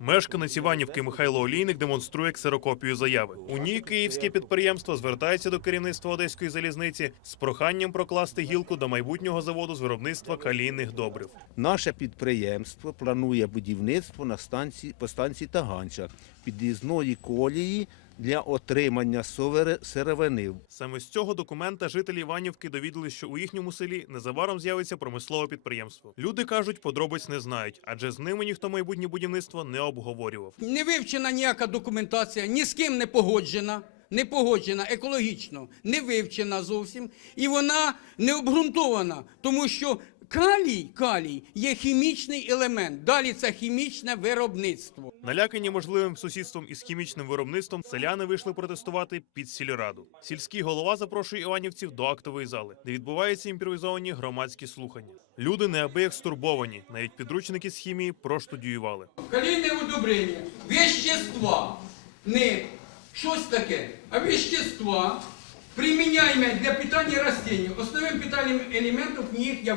Мешканець Іванівки Михайло Олійник демонструє ксерокопію заяви. У ній київське підприємство звертається до керівництва одеської залізниці з проханням прокласти гілку до майбутнього заводу з виробництва калійних добрив. Наше підприємство планує будівництво на станції по станції Таганча під'їзної колії для отримання сировини. Саме з цього документа жителі Іванівки довідали, що у їхньому селі незабаром з'явиться промислове підприємство. Люди кажуть, подробиць не знають, адже з ними ніхто майбутнє будівництво не обговорював. Не вивчена ніяка документація, ні з ким не погоджена, не погоджена екологічно, не вивчена зовсім, і вона не обґрунтована, тому що калій, калій є хімічний елемент. Далі це хімічне виробництво. Налякані можливим сусідством із хімічним виробництвом, селяни вийшли протестувати під сільраду. Сільський голова запрошує іванівців до актової зали, де відбуваються імпровізовані громадські слухання. Люди неабияк стурбовані, навіть підручники з хімії проштудіювали. Калійне удобрення, вещества, не щось таке, а вещества, приміняємо для питання растений. Основним питальним елементом в них є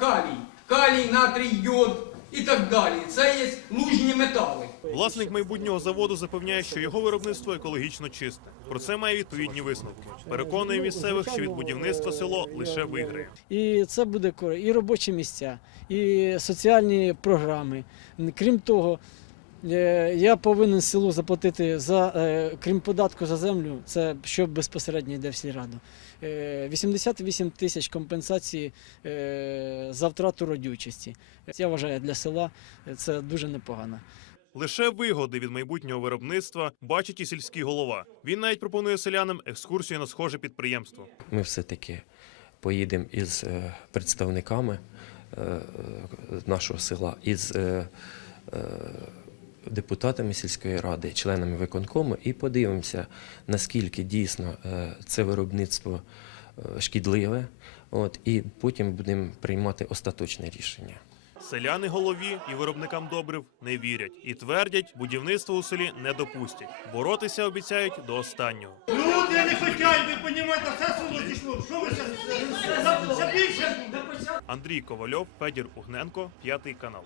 калій. Калій, натрій, йод і так далі. Це є лужні метали. Власник майбутнього заводу запевняє, що його виробництво екологічно чисте. Про це має відповідні висновки. Переконує місцевих, що від будівництва село лише виграє. І це буде і робочі місця, і соціальні програми. Крім того, я повинен селу заплатити за е, крім податку за землю, це що безпосередньо йде в сільраду. е, 88 тисяч компенсації е, за втрату родючості. Я вважаю, для села це дуже непогано. Лише вигоди від майбутнього виробництва бачить і сільський голова. Він навіть пропонує селянам екскурсію на схоже підприємство. Ми все-таки поїдемо із е, представниками е, е, нашого села, із е, е, депутатами сільської ради, членами виконкому, і подивимося, наскільки дійсно е, це виробництво е, шкідливе. От, і потім будемо приймати остаточне рішення. Селяни голові і виробникам добрив не вірять і твердять, будівництво у селі не допустять. Боротися обіцяють до останнього. Люди не хочуть, ви розумієте, все село зійшло. Що ви ще? Ще більше? Андрій Ковальов, Федір Угненко, п'ятий канал.